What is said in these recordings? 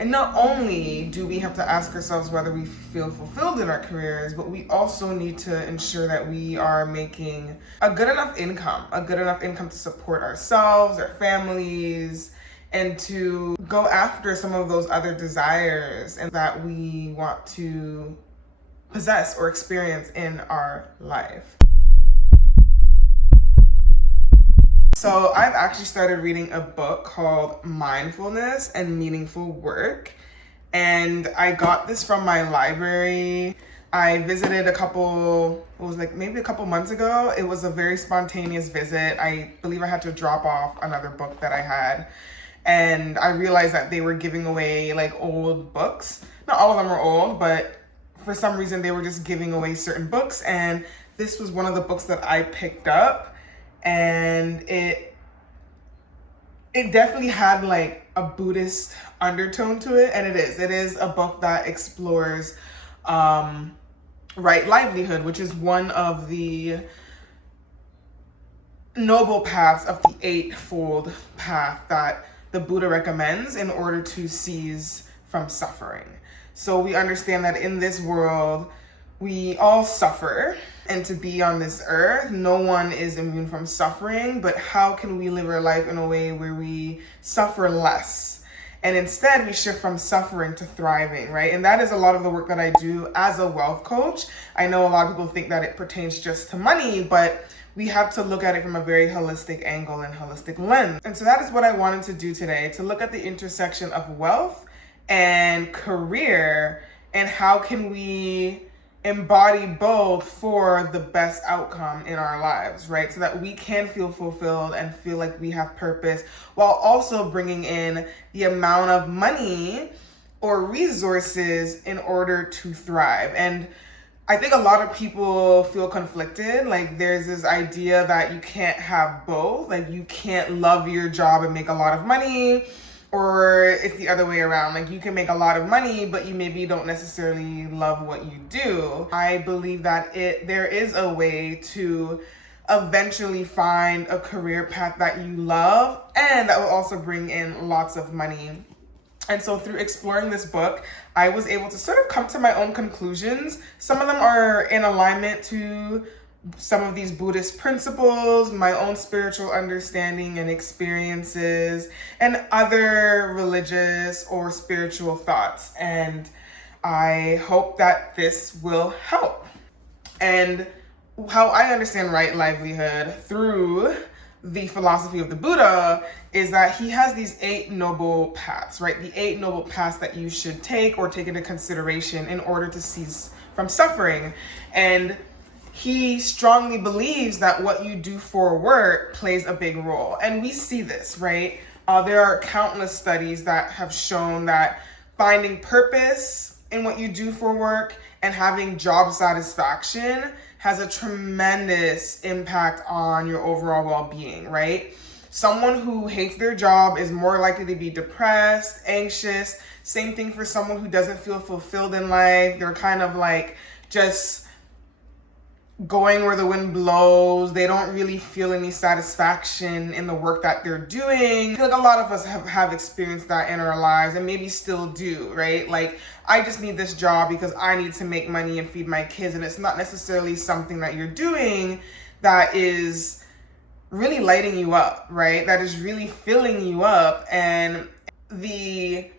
And not only do we have to ask ourselves whether we feel fulfilled in our careers, but we also need to ensure that we are making a good enough income to support ourselves, our families, and to go after some of those other desires and that we want to possess or experience in our life. So I've actually started reading a book called Mindfulness and Meaningful Work. And I got this from my library. I visited maybe a couple months ago. It was a very spontaneous visit. I believe I had to drop off another book that I had. And I realized that they were giving away like old books. Not all of them were old, but for some reason they were just giving away certain books. And this was one of the books that I picked up. And it definitely had like a Buddhist undertone to it, and it is a book that explores right livelihood, which is one of the noble paths of the Eightfold path that the Buddha recommends in order to cease from suffering. So we understand that in this world we all suffer, and to be on this earth, no one is immune from suffering, but how can we live our life in a way where we suffer less? And instead we shift from suffering to thriving, right? And that is a lot of the work that I do as a wealth coach. I know a lot of people think that it pertains just to money, but we have to look at it from a very holistic angle and holistic lens. And so that is what I wanted to do today, to look at the intersection of wealth and career, and how can we embody both for the best outcome in our lives, right? So that we can feel fulfilled and feel like we have purpose, while also bringing in the amount of money or resources in order to thrive. And I think a lot of people feel conflicted. Like there's this idea that you can't have both. Like you can't love your job and make a lot of money, or it's the other way around. Like you can make a lot of money, but you maybe don't necessarily love what you do. I believe that there is a way to eventually find a career path that you love and that will also bring in lots of money. And so through exploring this book, I was able to sort of come to my own conclusions. Some of them are in alignment to some of these Buddhist principles, my own spiritual understanding and experiences, and other religious or spiritual thoughts. And I hope that this will help. And how I understand right livelihood through the philosophy of the Buddha is that he has these 8 noble paths, right? The 8 noble paths that you should take or take into consideration in order to cease from suffering. And he strongly believes that what you do for work plays a big role. And we see this, right? There are countless studies that have shown that finding purpose in what you do for work and having job satisfaction has a tremendous impact on your overall well-being, right? Someone who hates their job is more likely to be depressed, anxious. Same thing for someone who doesn't feel fulfilled in life. They're kind of like just going where the wind blows. They don't really feel any satisfaction in the work that they're doing. I feel like a lot of us have experienced that in our lives and maybe still do, right? Like, I just need this job because I need to make money and feed my kids, and it's not necessarily something that you're doing that is really lighting you up, right? That is really filling you up. And the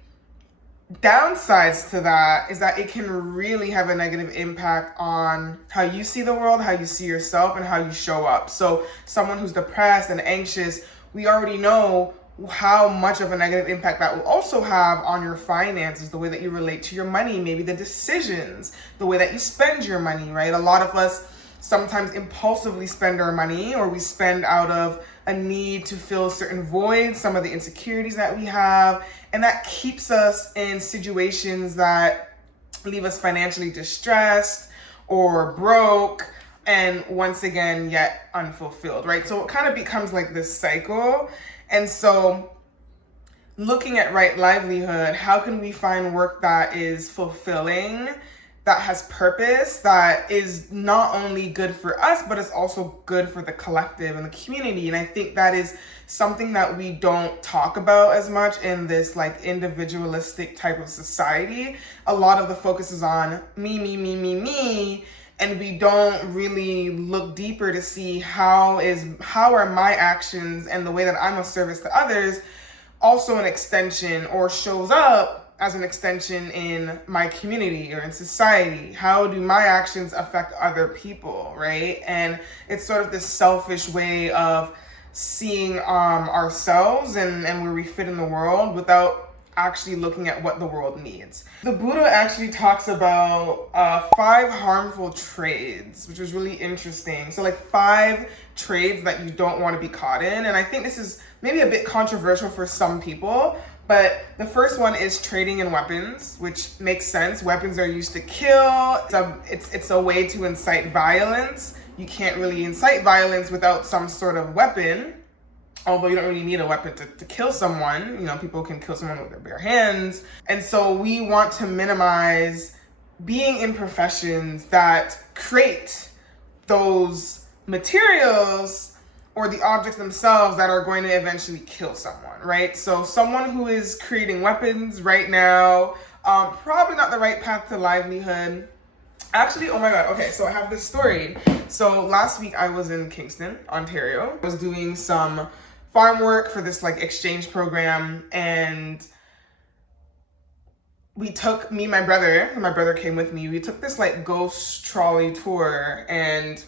downsides to that is that it can really have a negative impact on how you see the world, how you see yourself, and how you show up. So someone who's depressed and anxious, we already know how much of a negative impact that will also have on your finances, the way that you relate to your money, maybe the decisions, the way that you spend your money, right? A lot of us sometimes impulsively spend our money, or we spend out of a need to fill certain voids, some of the insecurities that we have, and that keeps us in situations that leave us financially distressed or broke, and once again, yet unfulfilled, right? So it kind of becomes like this cycle. And so looking at right livelihood, how can we find work that is fulfilling that has purpose, that is not only good for us, but it's also good for the collective and the community. And I think that is something that we don't talk about as much in this like individualistic type of society. A lot of the focus is on me, me, me, me, me. And we don't really look deeper to see how are my actions and the way that I'm of service to others also an extension or shows up as an extension in my community or in society. How do my actions affect other people, right? And it's sort of this selfish way of seeing ourselves and where we fit in the world without actually looking at what the world needs. The Buddha actually talks about 5 harmful trades, which was really interesting. So like 5 trades that you don't want to be caught in. And I think this is maybe a bit controversial for some people, but the first one is trading in weapons, which makes sense. Weapons are used to kill. It's a way to incite violence. You can't really incite violence without some sort of weapon. Although you don't really need a weapon to kill someone. You know, people can kill someone with their bare hands. And so we want to minimize being in professions that create those materials or the objects themselves that are going to eventually kill someone, right? So someone who is creating weapons right now, probably not the right path to livelihood. Actually, oh my God, okay, so I have this story. So last week I was in Kingston, Ontario. I was doing some farm work for this like exchange program, and me and my brother came with me, we took this like ghost trolley tour, and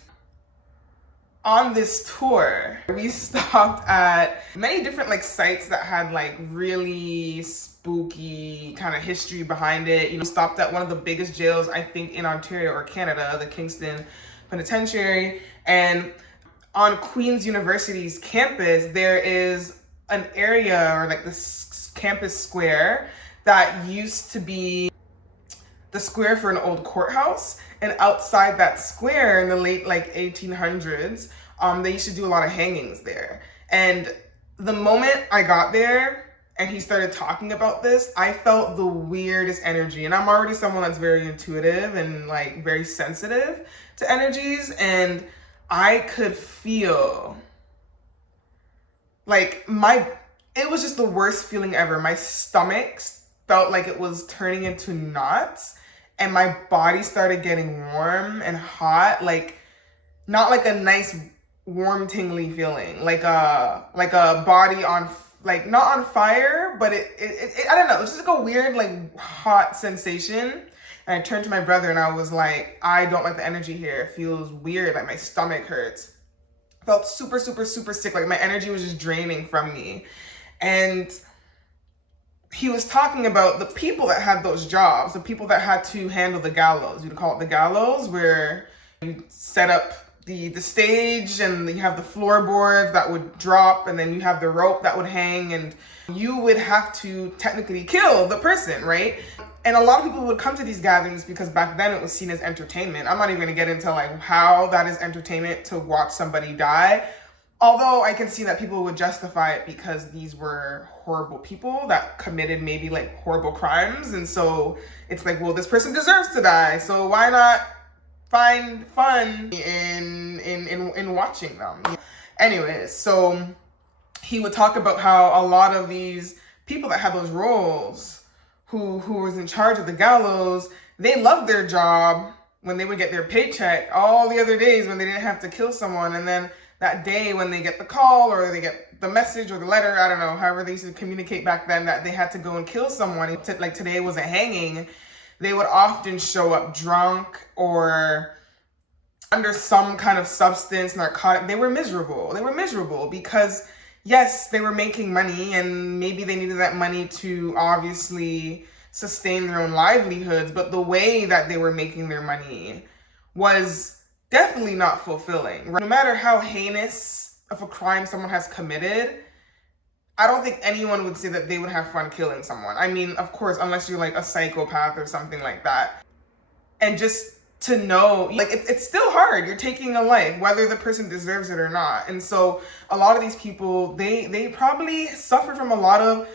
on this tour we stopped at many different like sites that had like really spooky kind of history behind it. You know, stopped at one of the biggest jails I think in Ontario or Canada, the Kingston Penitentiary, and on Queen's University's campus, there is an area or like this campus square that used to be the square for an old courthouse. And outside that square in the late like 1800s, they used to do a lot of hangings there. And the moment I got there and he started talking about this, I felt the weirdest energy. And I'm already someone that's very intuitive and like very sensitive to energies, and I could feel like it was just the worst feeling ever. My stomach felt like it was turning into knots, and my body started getting warm and hot, like not like a nice warm tingly feeling, like a body on like not on fire, but it I don't know, it's just like a weird like hot sensation. And I turned to my brother and I was like, I don't like the energy here. It feels weird, like my stomach hurts. I felt super, super, super sick. Like my energy was just draining from me. And he was talking about the people that had those jobs, the people that had to handle the gallows. You'd call it the gallows, where you set up the stage and you have the floorboards that would drop, and then you have the rope that would hang, and you would have to technically kill the person, right? And a lot of people would come to these gatherings because back then it was seen as entertainment. I'm not even gonna get into like how that is entertainment to watch somebody die. Although I can see that people would justify it because these were horrible people that committed maybe like horrible crimes. And so it's like, well, this person deserves to die. So why not find fun in watching them? Anyways, so he would talk about how a lot of these people that had those roles, who was in charge of the gallows, they loved their job when they would get their paycheck. All the other days when they didn't have to kill someone, and then that day when they get the call or they get the message or the letter, I don't know, however they used to communicate back then, that they had to go and kill someone, like today was a hanging, they would often show up drunk or under some kind of substance, narcotic. They were miserable because yes, they were making money and maybe they needed that money to obviously sustain their own livelihoods, but the way that they were making their money was definitely not fulfilling. No matter how heinous of a crime someone has committed, I don't think anyone would say that they would have fun killing someone. I mean, of course, unless you're like a psychopath or something like that. And just to know, like, it's still hard. You're taking a life, whether the person deserves it or not. And so a lot of these people, they probably suffer from a lot of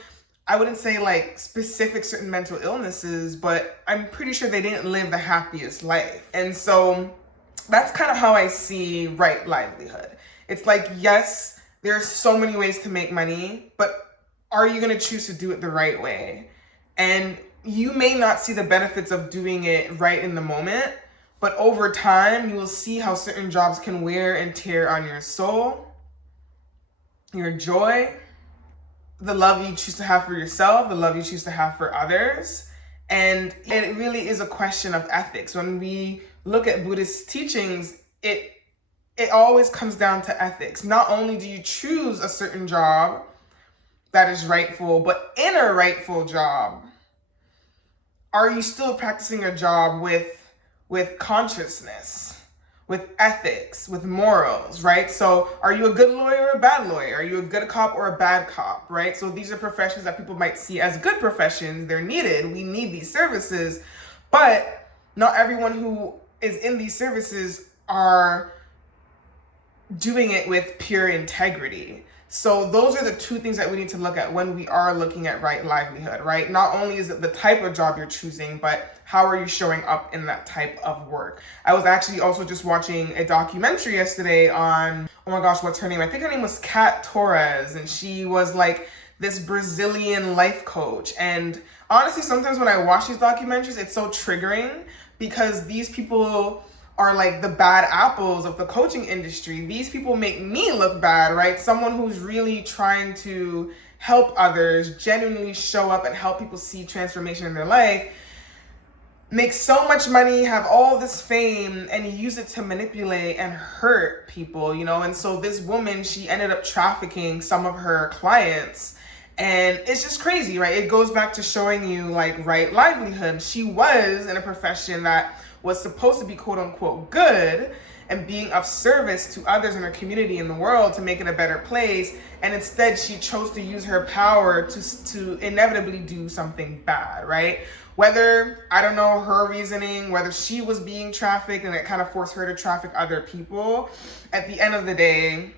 I wouldn't say like specific certain mental illnesses, but I'm pretty sure they didn't live the happiest life. And so that's kind of how I see Right Livelihood. It's like, yes, there are so many ways to make money, but are you going to choose to do it the right way? And you may not see the benefits of doing it right in the moment, but over time, you will see how certain jobs can wear and tear on your soul, your joy, the love you choose to have for yourself, the love you choose to have for others. And it really is a question of ethics. When we look at Buddhist teachings, it always comes down to ethics. Not only do you choose a certain job that is rightful, but in a rightful job, are you still practicing a job with consciousness, with ethics, with morals, right? So are you a good lawyer or a bad lawyer? Are you a good cop or a bad cop, right? So these are professions that people might see as good professions. They're needed. We need these services, but not everyone who is in these services are doing it with pure integrity. So those are the two things that we need to look at when we are looking at Right Livelihood, right? Not only is it the type of job you're choosing, but how are you showing up in that type of work? I was actually also just watching a documentary yesterday on, oh my gosh, what's her name? I think her name was Kat Torres, and she was like this Brazilian life coach. And honestly, sometimes when I watch these documentaries, it's so triggering because these people are like the bad apples of the coaching industry. These people make me look bad, right? Someone who's really trying to help others, genuinely show up and help people see transformation in their life, make so much money, have all this fame, and use it to manipulate and hurt people, you know? And so this woman, she ended up trafficking some of her clients. And it's just crazy, right? It goes back to showing you like Right Livelihood. She was in a profession that was supposed to be quote unquote good and being of service to others in her community in the world to make it a better place. And instead she chose to use her power to inevitably do something bad, right? Whether, I don't know her reasoning, whether she was being trafficked and it kind of forced her to traffic other people, at the end of the day,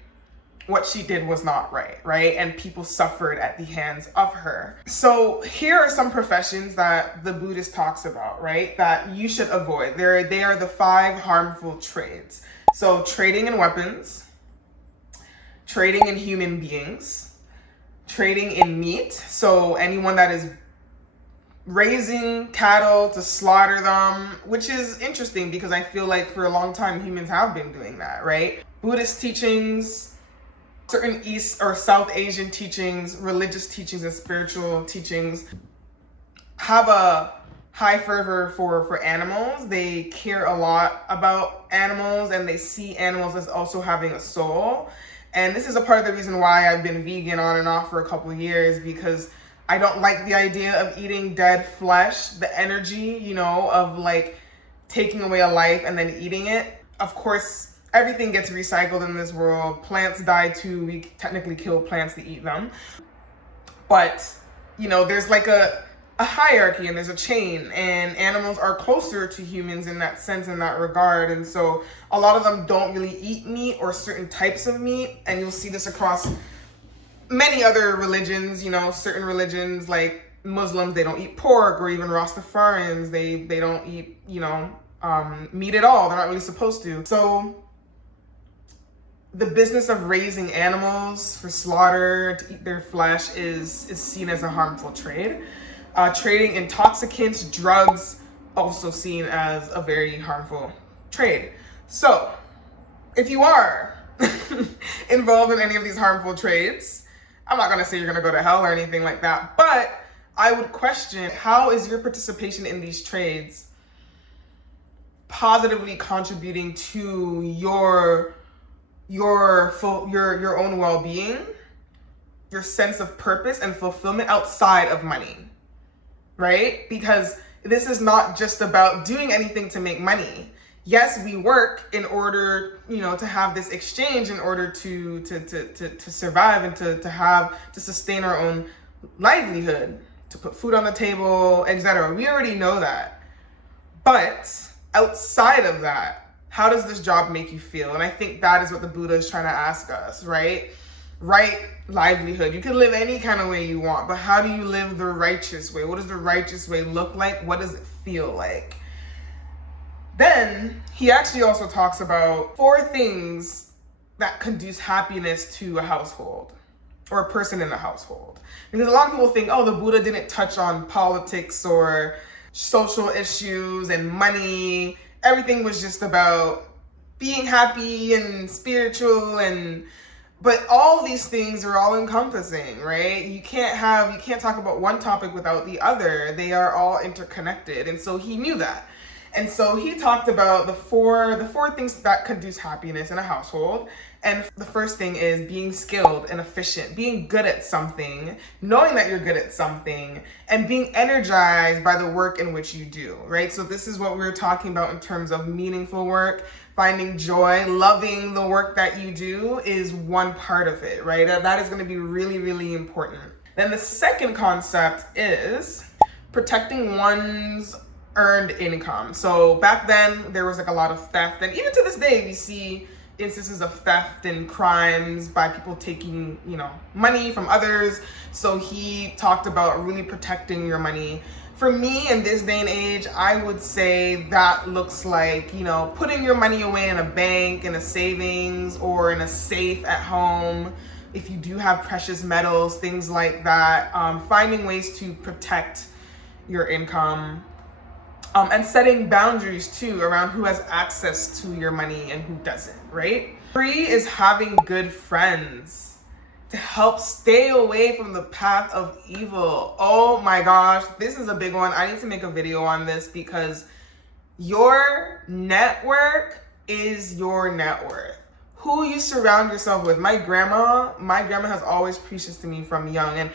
what she did was not right, right? And people suffered at the hands of her. So here are some professions that the Buddhist talks about, right? That you should avoid. They are the 5 harmful trades. So trading in weapons, trading in human beings, trading in meat. So anyone that is raising cattle to slaughter them, which is interesting because I feel like for a long time humans have been doing that, right? Buddhist teachings, certain East or South Asian teachings, religious teachings, and spiritual teachings have a high fervor for animals. They care a lot about animals and they see animals as also having a soul. And this is a part of the reason why I've been vegan on and off for a couple of years, because I don't like the idea of eating dead flesh, the energy, you know, of like taking away a life and then eating it. Of course, everything gets recycled in this world. Plants die too. We technically kill plants to eat them. But, you know, there's like a hierarchy and there's a chain, and animals are closer to humans in that sense, in that regard. And so a lot of them don't really eat meat or certain types of meat. And you'll see this across many other religions, you know, certain religions like Muslims, they don't eat pork, or even Rastafarians, they don't eat, you know, meat at all. They're not really supposed to. So the business of raising animals for slaughter to eat their flesh is seen as a harmful trade. Trading intoxicants, drugs, also seen as a very harmful trade. So if you are involved in any of these harmful trades, I'm not gonna say you're gonna go to hell or anything like that, but I would question, how is your participation in these trades positively contributing to your own well-being, your sense of purpose and fulfillment outside of money, right? Because this is not just about doing anything to make money. Yes, we work in order, you know, to have this exchange in order to survive and to sustain our own livelihood, to put food on the table, etc. We already know that. But outside of that, how does this job make you feel? And I think that is what the Buddha is trying to ask us, right? right livelihood. You can live any kind of way you want, but how do you live the righteous way? What does the righteous way look like? What does it feel like? Then he actually also talks about 4 things that conduce happiness to a household or a person in a household. Because a lot of people think, oh, the Buddha didn't touch on politics or social issues and money. Everything was just about being happy and spiritual, but all these things are all encompassing, right? You can't talk about one topic without the other. They are all interconnected. And so he knew that. And so he talked about the four things that conduce happiness in a household. And the first thing is being skilled and efficient, being good at something, knowing that you're good at something, and being energized by the work in which you do, right? So this is what we were talking about in terms of meaningful work, finding joy, loving the work that you do is one part of it, right? That is going to be really, really important. Then the second concept is protecting one's earned income. So back then there was like a lot of theft, and even to this day we see instances of theft and crimes by people taking, money from others. So he talked about really protecting your money. For me in this day and age, I would say that looks like, putting your money away in a bank, in a savings, or in a safe at home. If you do have precious metals, things like that, finding ways to protect your income. And setting boundaries too around who has access to your money and who doesn't, right? 3 is having good friends to help stay away from the path of evil. Oh my gosh, this is a big one. I need to make a video on this because your network is your net worth. Who you surround yourself with. My grandma has always preached this to me from young, and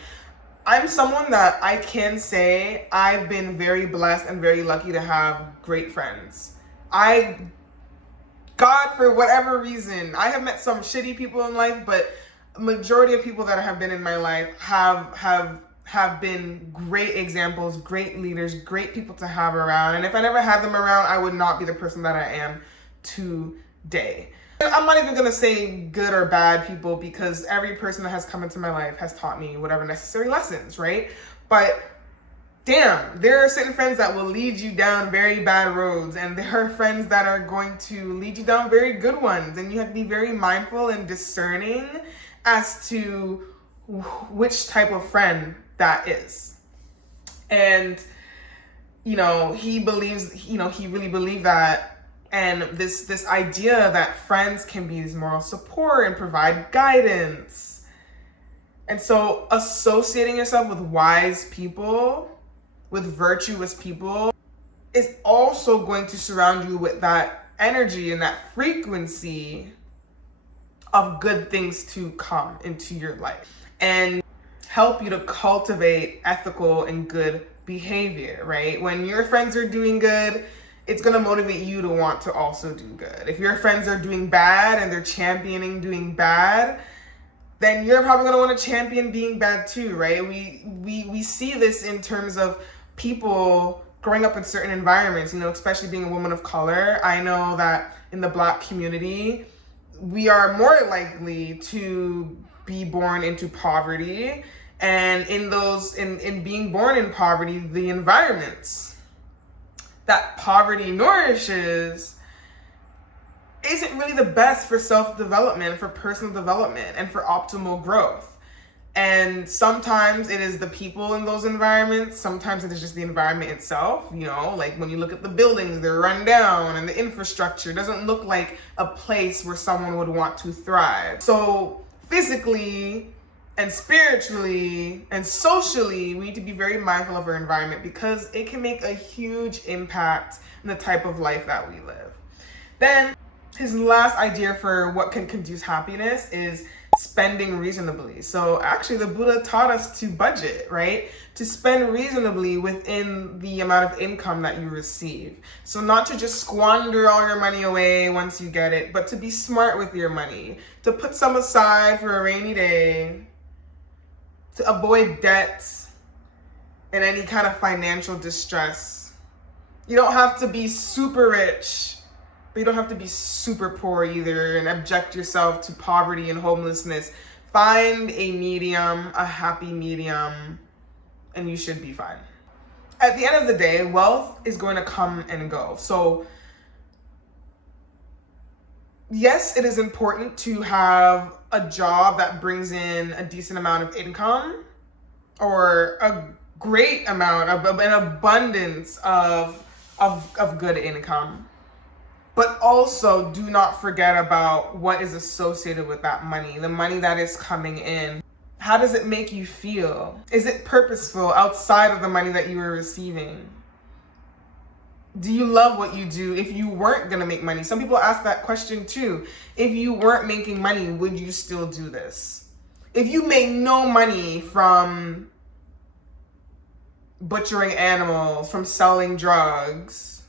I'm someone that I can say I've been very blessed and very lucky to have great friends. God, for whatever reason, I have met some shitty people in life, but majority of people that have been in my life have been great examples, great leaders, great people to have around. And if I never had them around, I would not be the person that I am today. I'm not even going to say good or bad people, because every person that has come into my life has taught me whatever necessary lessons, right? But damn, there are certain friends that will lead you down very bad roads, and there are friends that are going to lead you down very good ones. And you have to be very mindful and discerning as to which type of friend that is. And, he really believed that. And this idea that friends can be moral support and provide guidance. And so associating yourself with wise people, with virtuous people, is also going to surround you with that energy and that frequency of good things to come into your life and help you to cultivate ethical and good behavior, right? When your friends are doing good, it's going to motivate you to want to also do good. If your friends are doing bad and they're championing doing bad, then you're probably going to want to champion being bad too, right? We see this in terms of people growing up in certain environments, especially being a woman of color. I know that in the Black community, we are more likely to be born into poverty. And in being born in poverty, the environments that poverty nourishes isn't really the best for self-development, for personal development, and for optimal growth. And sometimes it is the people in those environments. Sometimes it is just the environment itself. Like when you look at the buildings, they're run down and the infrastructure doesn't look like a place where someone would want to thrive. So physically and spiritually and socially, we need to be very mindful of our environment because it can make a huge impact in the type of life that we live. Then his last idea for what can conduce happiness is spending reasonably. So actually the Buddha taught us to budget, right? To spend reasonably within the amount of income that you receive. So not to just squander all your money away once you get it, but to be smart with your money, to put some aside for a rainy day, to avoid debts and any kind of financial distress. You don't have to be super rich, but you don't have to be super poor either and abject yourself to poverty and homelessness. Find a medium, a happy medium, and you should be fine. At the end of the day, wealth is going to come and go. So yes, it is important to have a job that brings in a decent amount of income, or a great amount of an abundance of good income. But also do not forget about what is associated with that money, the money that is coming in. How does it make you feel? Is it purposeful outside of the money that you are receiving? Do you love what you do if you weren't gonna make money? Some people ask that question too. If you weren't making money, would you still do this? If you made no money from butchering animals, from selling drugs,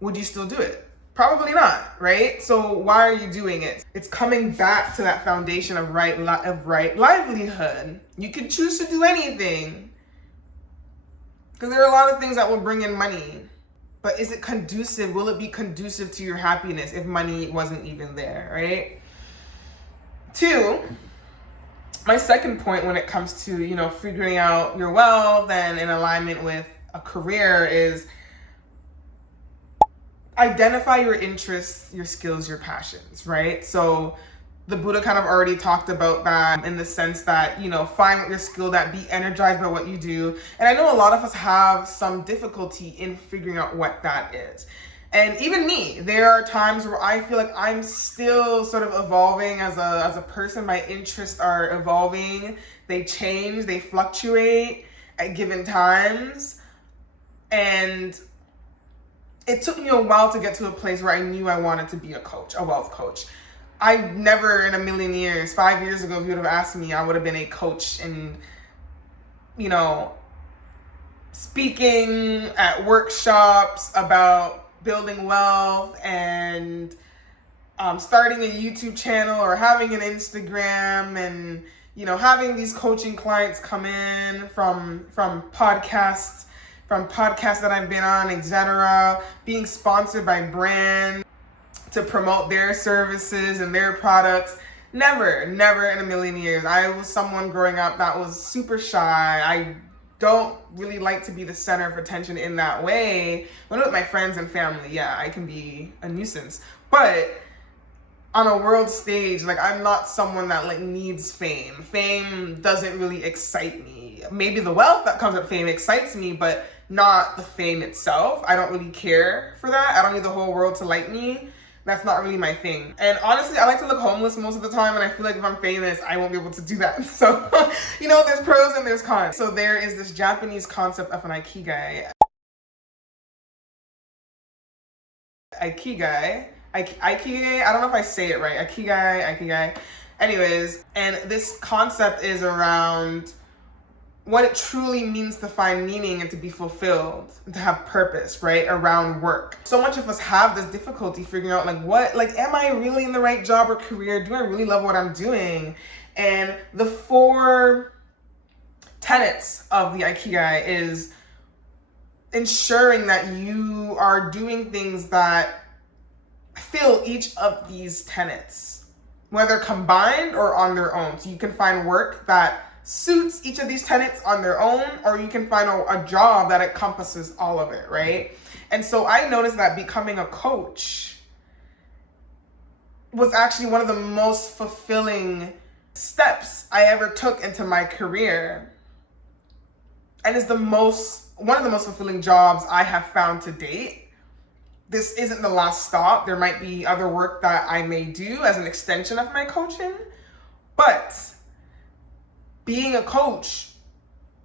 would you still do it? Probably not, right? So why are you doing it? It's coming back to that foundation of right livelihood. You can choose to do anything, because there are a lot of things that will bring in money. But is it conducive? Will it be conducive to your happiness if money wasn't even there, right? 2, my second point when it comes to, figuring out your wealth and in alignment with a career is identify your interests, your skills, your passions, right? So the Buddha kind of already talked about that in the sense that, find what you're skilled at, be energized by what you do. And I know a lot of us have some difficulty in figuring out what that is. And even me, there are times where I feel like I'm still sort of evolving as a person. My interests are evolving. They change, they fluctuate at given times. And it took me a while to get to a place where I knew I wanted to be a coach, a wealth coach. I never in a million years, 5 years ago, if you would have asked me, I would have been a coach and, speaking at workshops about building wealth and starting a YouTube channel or having an Instagram and, having these coaching clients come in from podcasts that I've been on, etc., being sponsored by brands to promote their services and their products. Never in a million years. I was someone growing up that was super shy. I don't really like to be the center of attention in that way. When I'm with my friends and family, yeah, I can be a nuisance. But on a world stage, I'm not someone that needs fame. Fame doesn't really excite me. Maybe the wealth that comes with fame excites me, but not the fame itself. I don't really care for that. I don't need the whole world to like me. That's not really my thing. And honestly, I like to look homeless most of the time, and I feel like if I'm famous, I won't be able to do that. So, there's pros and there's cons. So there is this Japanese concept of an Ikigai. Ikigai, I don't know if I say it right. Ikigai. Anyways, and this concept is around what it truly means to find meaning and to be fulfilled and to have purpose, right, around work. So much of us have this difficulty figuring out am I really in the right job or career? Do I really love what I'm doing? And the 4 tenets of the Ikigai is ensuring that you are doing things that fill each of these tenets, whether combined or on their own. So you can find work that suits each of these tenets on their own, or you can find a job that encompasses all of it, right? And so I noticed that becoming a coach was actually one of the most fulfilling steps I ever took into my career. And is one of the most fulfilling jobs I have found to date. This isn't the last stop. There might be other work that I may do as an extension of my coaching, but being a coach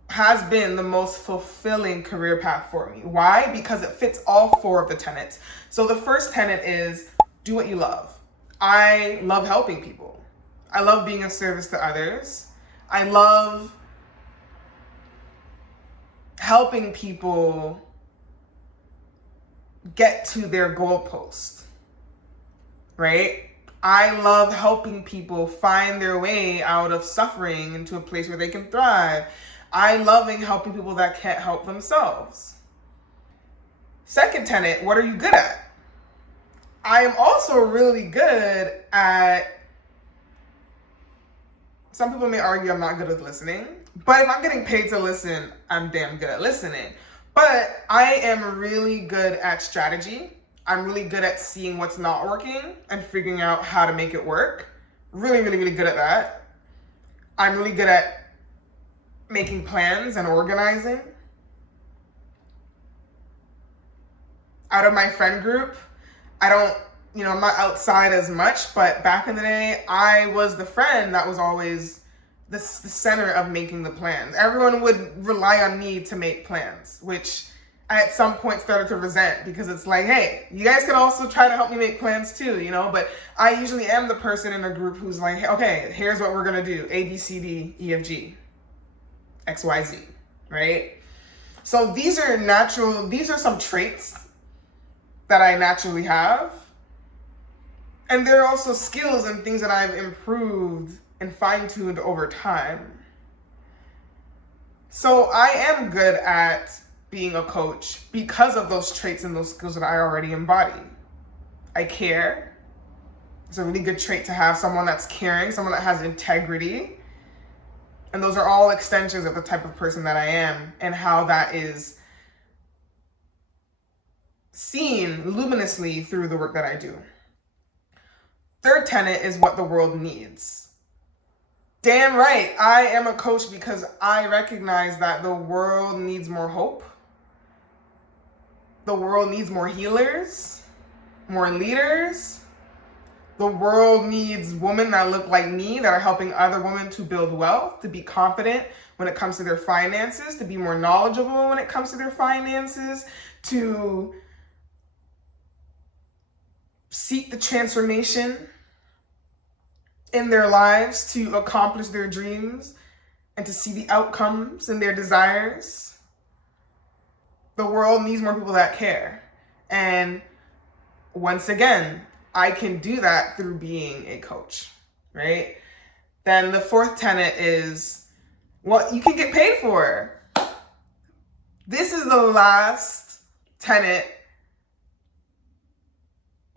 has been the most fulfilling career path for me. Why? Because it fits all 4 of the tenets. So the first tenet is do what you love. I love helping people. I love being of service to others. I love helping people get to their goalpost, right? I love helping people find their way out of suffering into a place where they can thrive. I love helping people that can't help themselves. Second tenet, what are you good at? I am also really good at some people may argue I'm not good at listening, but if I'm getting paid to listen, I'm damn good at listening. But I am really good at strategy. I'm really good at seeing what's not working and figuring out how to make it work. Really, really, really good at that. I'm really good at making plans and organizing. Out of my friend group, I'm not outside as much, but back in the day, I was the friend that was always the center of making the plans. Everyone would rely on me to make plans, which I at some point started to resent, because it's like, hey, you guys can also try to help me make plans too, but I usually am the person in a group who's like, okay, here's what we're gonna do, A, B, C, D, E, F, G, X, Y, Z, right? So these are some traits that I naturally have. And there are also skills and things that I've improved and fine-tuned over time. So I am good at being a coach because of those traits and those skills that I already embody. I care. It's a really good trait to have, someone that's caring, someone that has integrity. And those are all extensions of the type of person that I am, and how that is seen luminously through the work that I do. Third tenet is what the world needs. Damn right, I am a coach because I recognize that the world needs more hope. The world needs more healers, more leaders. The world needs women that look like me, that are helping other women to build wealth, to be confident when it comes to their finances, to be more knowledgeable when it comes to their finances, to seek the transformation in their lives, to accomplish their dreams, and to see the outcomes and their desires. The world needs more people that care. And once again, I can do that through being a coach, right? Then the fourth tenet is what you can get paid for. This is the last tenet,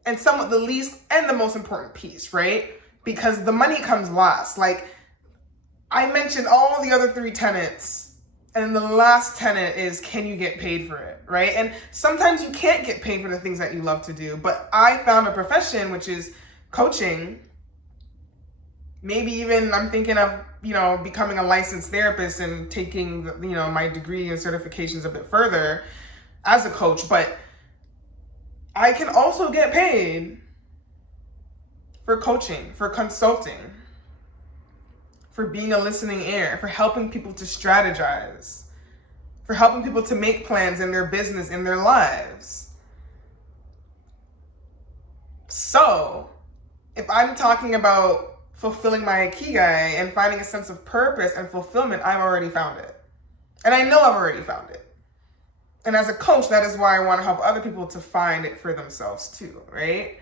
and somewhat the least and the most important piece, right? Because the money comes last. Like, I mentioned all the other three tenets, and the last tenet is, can you get paid for it, right? And sometimes you can't get paid for the things that you love to do, but I found a profession, which is coaching. Maybe even I'm thinking of, becoming a licensed therapist and taking, my degree and certifications a bit further as a coach, but I can also get paid for coaching, for consulting, for being a listening ear, for helping people to strategize, for helping people to make plans in their business, in their lives. So, if I'm talking about fulfilling my Ikigai and finding a sense of purpose and fulfillment, I've already found it. And I know I've already found it. And as a coach, that is why I want to help other people to find it for themselves too, right?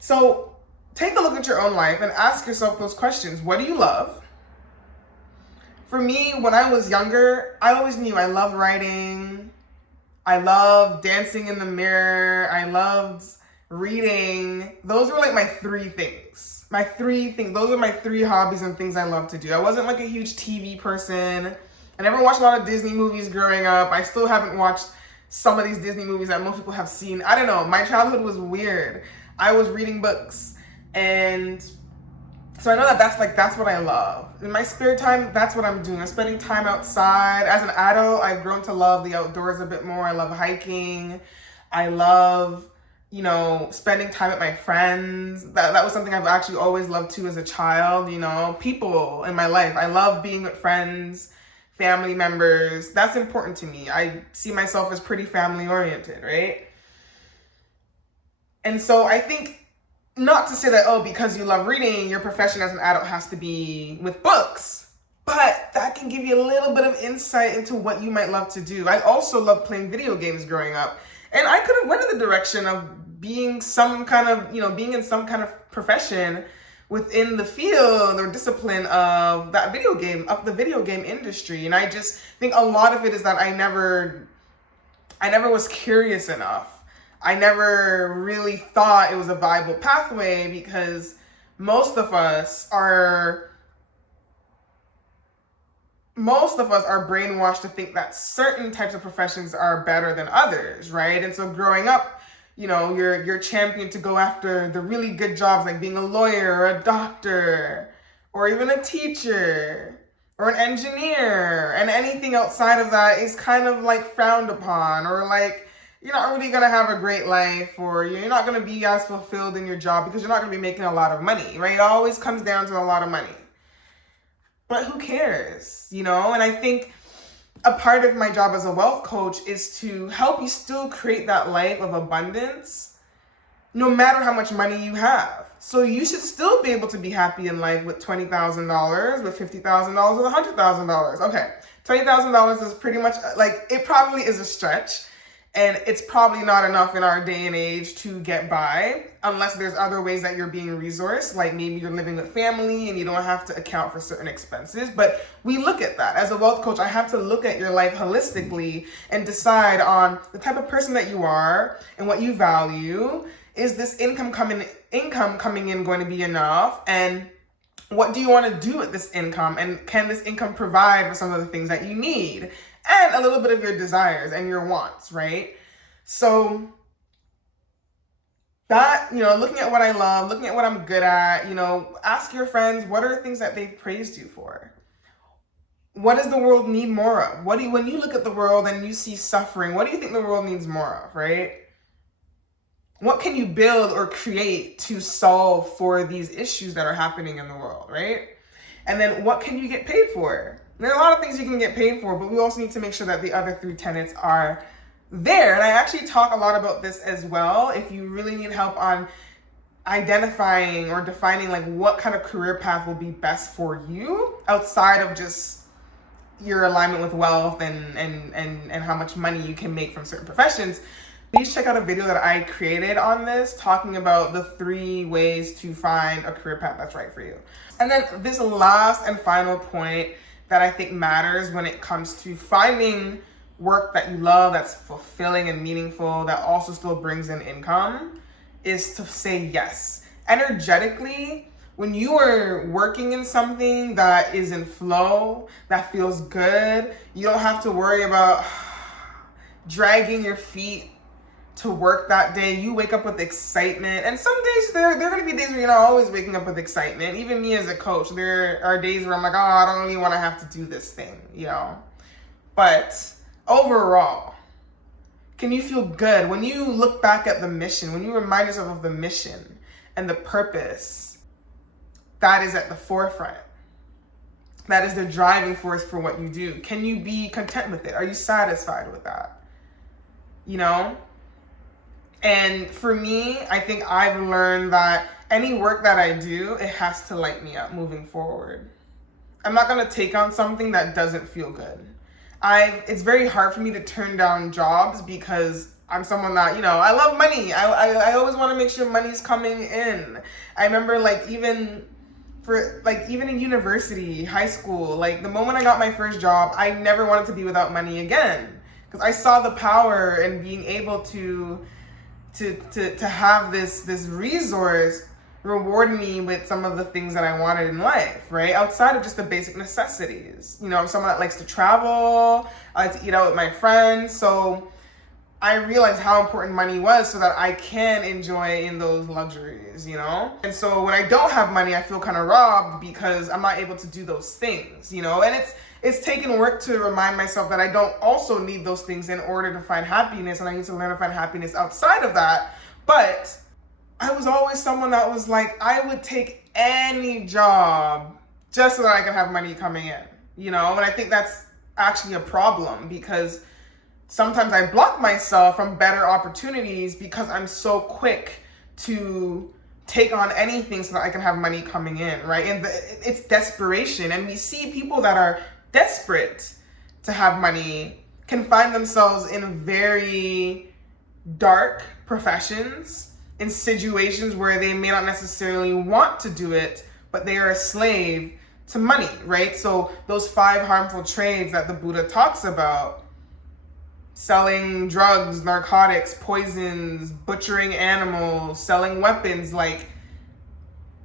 So take a look at your own life and ask yourself those questions. What do you love? For me, when I was younger, I always knew I loved writing. I loved dancing in the mirror. I loved reading. Those were like my three things. Those are my three hobbies and things I love to do. I wasn't like a huge TV person. I never watched a lot of Disney movies growing up. I still haven't watched some of these Disney movies that most people have seen. I don't know. My childhood was weird. I was reading books. And so I know that's what I love. In my spare time, that's what I'm doing. I'm spending time outside. As an adult, I've grown to love the outdoors a bit more. I love hiking. I love, spending time with my friends. That was something I've actually always loved too as a child, people in my life. I love being with friends, family members. That's important to me. I see myself as pretty family oriented, right? And so I think, not to say that, because you love reading, your profession as an adult has to be with books, but that can give you a little bit of insight into what you might love to do. I also loved playing video games growing up, and I could have went in the direction of being in some kind of profession within the field or discipline of the video game industry. And I just think a lot of it is that I never was curious enough. I never really thought it was a viable pathway, because most of us are most of us are brainwashed to think that certain types of professions are better than others, right? And so growing up, you're championed to go after the really good jobs, like being a lawyer or a doctor or even a teacher or an engineer, and anything outside of that is kind of like frowned upon, or like you're not really gonna have a great life, or you're not gonna be as fulfilled in your job because you're not gonna be making a lot of money, right? It always comes down to a lot of money. But who cares, And I think a part of my job as a wealth coach is to help you still create that life of abundance, no matter how much money you have. So you should still be able to be happy in life with $20,000, with $50,000, with $100,000. Okay, $20,000 is pretty much like, it probably is a stretch, and it's probably not enough in our day and age to get by, unless there's other ways that you're being resourced, like maybe you're living with family and you don't have to account for certain expenses. But we look at that. As a wealth coach, I have to look at your life holistically and decide on the type of person that you are and what you value. Is this income coming in going to be enough? And what do you want to do with this income? And can this income provide for some of the things that you need? And a little bit of your desires and your wants, right? So that, looking at what I love, looking at what I'm good at, ask your friends, what are things that they've praised you for? What does the world need more of? When you look at the world and you see suffering, what do you think the world needs more of, right? What can you build or create to solve for these issues that are happening in the world, right? And then what can you get paid for? There are a lot of things you can get paid for, but we also need to make sure that the other three tenets are there. And I actually talk a lot about this as well. If you really need help on identifying or defining like what kind of career path will be best for you outside of just your alignment with wealth and how much money you can make from certain professions, please check out a video that I created on this, talking about the 3 ways to find a career path that's right for you. And then this last and final point that I think matters when it comes to finding work that you love, that's fulfilling and meaningful, that also still brings in income, is to say yes. Energetically, when you are working in something that is in flow, that feels good, you don't have to worry about dragging your feet to work that day. You wake up with excitement. And some days there are going to be days where you're not always waking up with excitement. Even me as a coach, there are days where I'm like, I don't really want to have to do this thing, But overall, can you feel good when you look back at the mission, when you remind yourself of the mission and the purpose that is at the forefront? That is the driving force for what you do. Can you be content with it? Are you satisfied with that? And for me, I think I've learned that any work that I do, it has to light me up moving forward. I'm not going to take on something that doesn't feel good. It's very hard for me to turn down jobs because I'm someone that, I love money. I always want to make sure money's coming in. I remember even in university, high school, the moment I got my first job, I never wanted to be without money again, because I saw the power in being able to have this resource reward me with some of the things that I wanted in life, right? Outside of just the basic necessities. I'm someone that likes to travel, I like to eat out with my friends. So I realized how important money was so that I can enjoy in those luxuries, And so when I don't have money, I feel kind of robbed because I'm not able to do those things, And it's taken work to remind myself that I don't also need those things in order to find happiness, and I need to learn to find happiness outside of that. But I was always someone that was like, I would take any job just so that I can have money coming in, And I think that's actually a problem, because sometimes I block myself from better opportunities because I'm so quick to take on anything so that I can have money coming in, right? And it's desperation. And we see people that are desperate to have money can find themselves in very dark professions, in situations where they may not necessarily want to do it, but they are a slave to money, right? So those 5 harmful trades that the Buddha talks about, selling drugs, narcotics, poisons, butchering animals, selling weapons,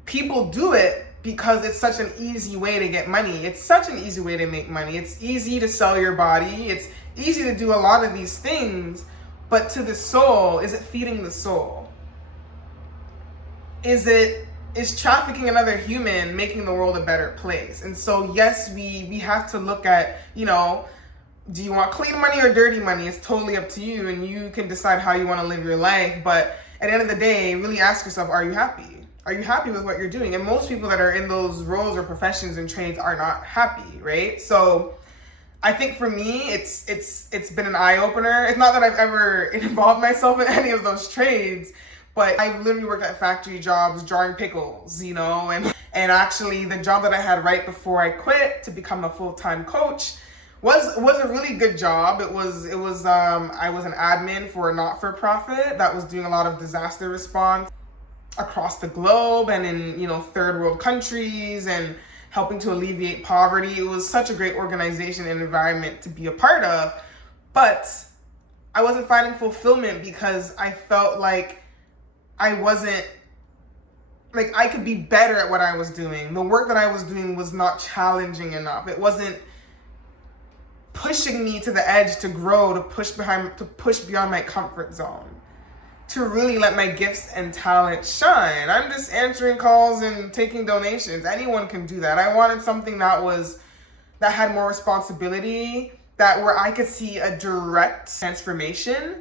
people do it because it's such an easy way to get money. It's such an easy way to make money. It's easy to sell your body. It's easy to do a lot of these things, but to the soul, is it feeding the soul? Is trafficking another human making the world a better place? And so yes, we have to look at, you know, do you want clean money or dirty money? It's totally up to you, and you can decide how you want to live your life. But at the end of the day, really ask yourself, are you happy? Are you happy with what you're doing? And most people that are in those roles or professions and trades are not happy, right? So I think for me, it's been an eye-opener. It's not that I've ever involved myself in any of those trades, but I've literally worked at factory jobs drawing pickles, you know, and actually the job that I had right before I quit to become a full-time coach was a really good job. I was an admin for a not-for-profit that was doing a lot of disaster response across the globe and in, you know, third world countries, and helping to alleviate poverty. It was such a great organization and environment to be a part of, but I wasn't finding fulfillment because I felt like I could be better at what I was doing. The work that I was doing was not challenging enough. It wasn't pushing me to the edge to grow, to push beyond my comfort zone, to really let my gifts and talents shine. I'm just answering calls and taking donations. Anyone can do that. I wanted something that had more responsibility, where I could see a direct transformation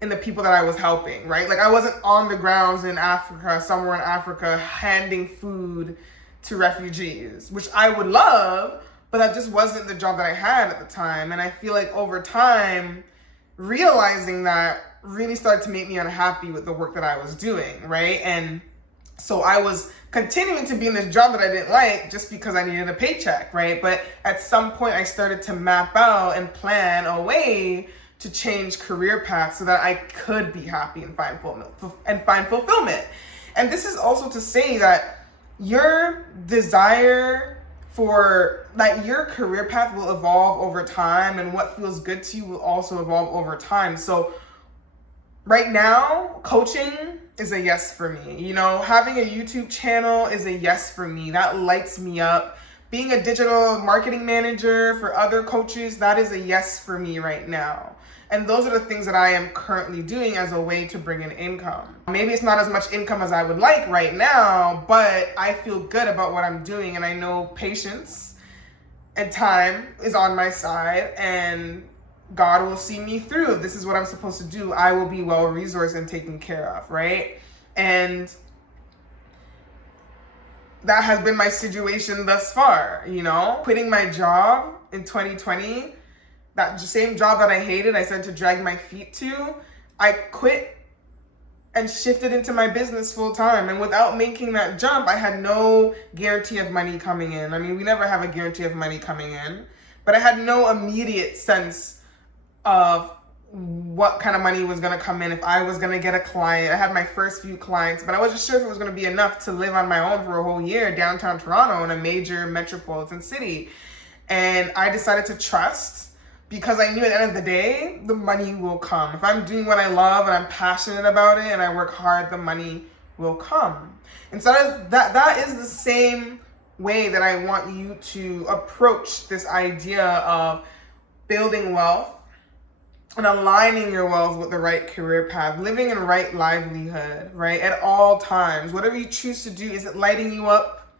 in the people that I was helping, right? Like I wasn't on the grounds in Africa, somewhere in Africa, handing food to refugees, which I would love, but that just wasn't the job that I had at the time. And I feel like over time, realizing that really started to make me unhappy with the work that I was doing, right? And so I was continuing to be in this job that I didn't like just because I needed a paycheck, right? But at some point I started to map out and plan a way to change career paths so that I could be happy and find fulfillment. And this is also to say that your desire for that your career path will evolve over time, and what feels good to you will also evolve over time. So right now, coaching is a yes for me. You know, having a YouTube channel is a yes for me. That lights me up. Being a digital marketing manager for other coaches, that is a yes for me right now. And those are the things that I am currently doing as a way to bring in income. Maybe it's not as much income as I would like right now, but I feel good about what I'm doing, and I know patience and time is on my side, and God will see me through. If this is what I'm supposed to do, I will be well-resourced and taken care of, right? And that has been my situation thus far, you know? Quitting my job in 2020, that same job that I hated, I started to drag my feet to, I quit and shifted into my business full time. And without making that jump, I had no guarantee of money coming in. I mean, we never have a guarantee of money coming in, but I had no immediate sense of what kind of money was going to come in, if I was going to get a client. I had my first few clients, but I wasn't sure if it was going to be enough to live on my own for a whole year downtown Toronto in a major metropolitan city. And I decided to trust, because I knew at the end of the day, the money will come. If I'm doing what I love and I'm passionate about it and I work hard, the money will come. And so that is the same way that I want you to approach this idea of building wealth and aligning your wealth with the right career path, living in right livelihood, right? At all times, whatever you choose to do, is it lighting you up?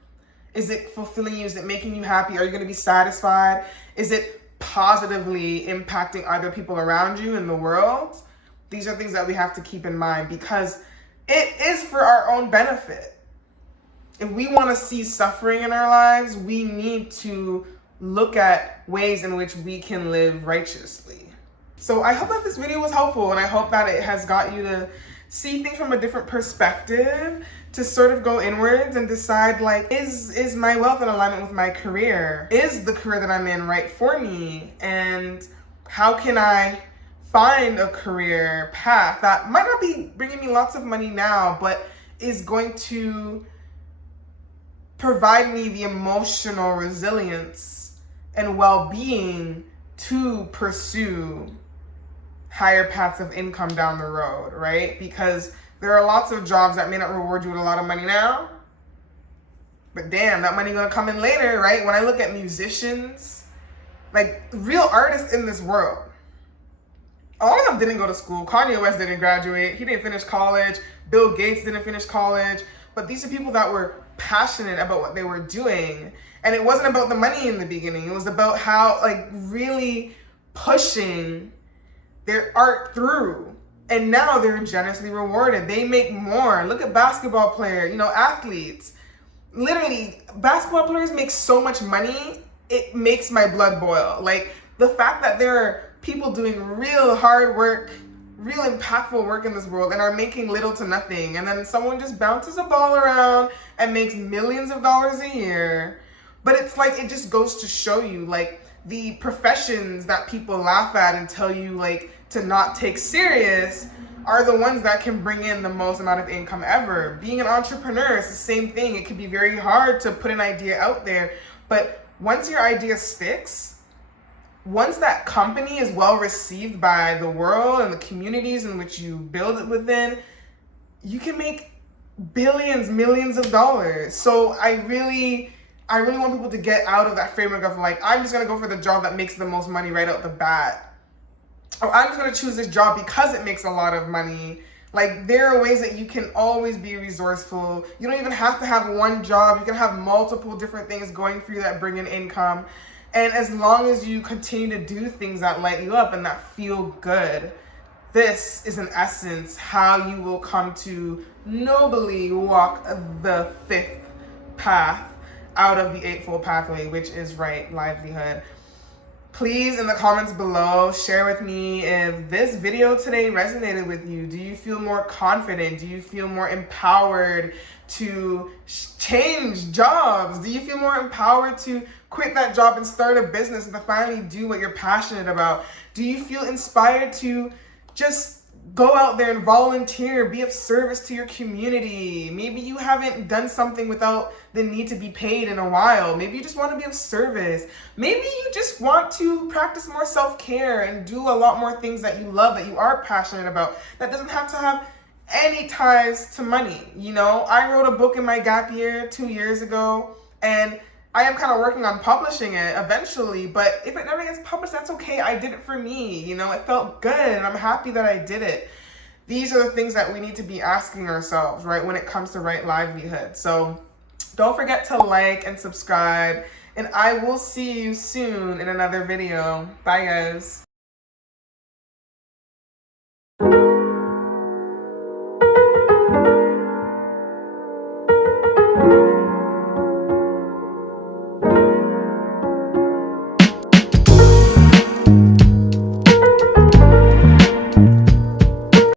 Is it fulfilling you? Is it making you happy? Are you going to be satisfied? Is it positively impacting other people around you in the world? These are things that we have to keep in mind, because it is for our own benefit. If we want to see suffering in our lives, we need to look at ways in which we can live righteously. So I hope that this video was helpful, and I hope that it has got you to see things from a different perspective, to sort of go inwards and decide, like, is my wealth in alignment with my career? Is the career that I'm in right for me? And how can I find a career path that might not be bringing me lots of money now, but is going to provide me the emotional resilience and well-being to pursue higher paths of income down the road, right? Because there are lots of jobs that may not reward you with a lot of money now, But damn, that money gonna come in later, right? When I look at musicians, like real artists in this world, all of them didn't go to school. Kanye West didn't graduate. He didn't finish college. Bill Gates didn't finish college. But these are people that were passionate about what they were doing. And it wasn't about the money in the beginning. It was about how, like, really pushing their art through. And now they're generously rewarded. They make more. Look at basketball players, athletes. Literally, basketball players make so much money, it makes my blood boil. Like, the fact that there are people doing real hard work, real impactful work in this world and are making little to nothing. And then someone just bounces a ball around and makes millions of dollars a year. But it's like, it just goes to show you, like, the professions that people laugh at and tell you, like, to not take serious are the ones that can bring in the most amount of income ever. Being an entrepreneur is the same thing. It can be very hard to put an idea out there, but once your idea sticks, once that company is well received by the world and the communities in which you build it within, you can make billions, millions of dollars. So I really want people to get out of that framework of like, I'm just gonna go for the job that makes the most money right out the bat. Or I'm just gonna choose this job because it makes a lot of money. Like, there are ways that you can always be resourceful. You don't even have to have one job. You can have multiple different things going for you that bring in income. And as long as you continue to do things that light you up and that feel good, this is in essence how you will come to nobly walk the fifth path out of the Eightfold pathway, which is right livelihood. Please, in the comments below, share with me if this video today resonated with you. Do you feel more confident? Do you feel more empowered to change jobs? Do you feel more empowered to quit that job and start a business and to finally do what you're passionate about? Do you feel inspired to just go out there and volunteer, be of service to your community? Maybe you haven't done something without the need to be paid in a while. Maybe you just want to be of service. Maybe you just want to practice more self-care and do a lot more things that you love, that you are passionate about. That doesn't have to have any ties to money. I wrote a book in my gap year 2 years ago, and I am kind of working on publishing it eventually, but if it never gets published, that's okay. I did it for me. It felt good, and I'm happy that I did it. These are the things that we need to be asking ourselves, right, when it comes to right livelihood. So don't forget to like and subscribe, and I will see you soon in another video. Bye, guys.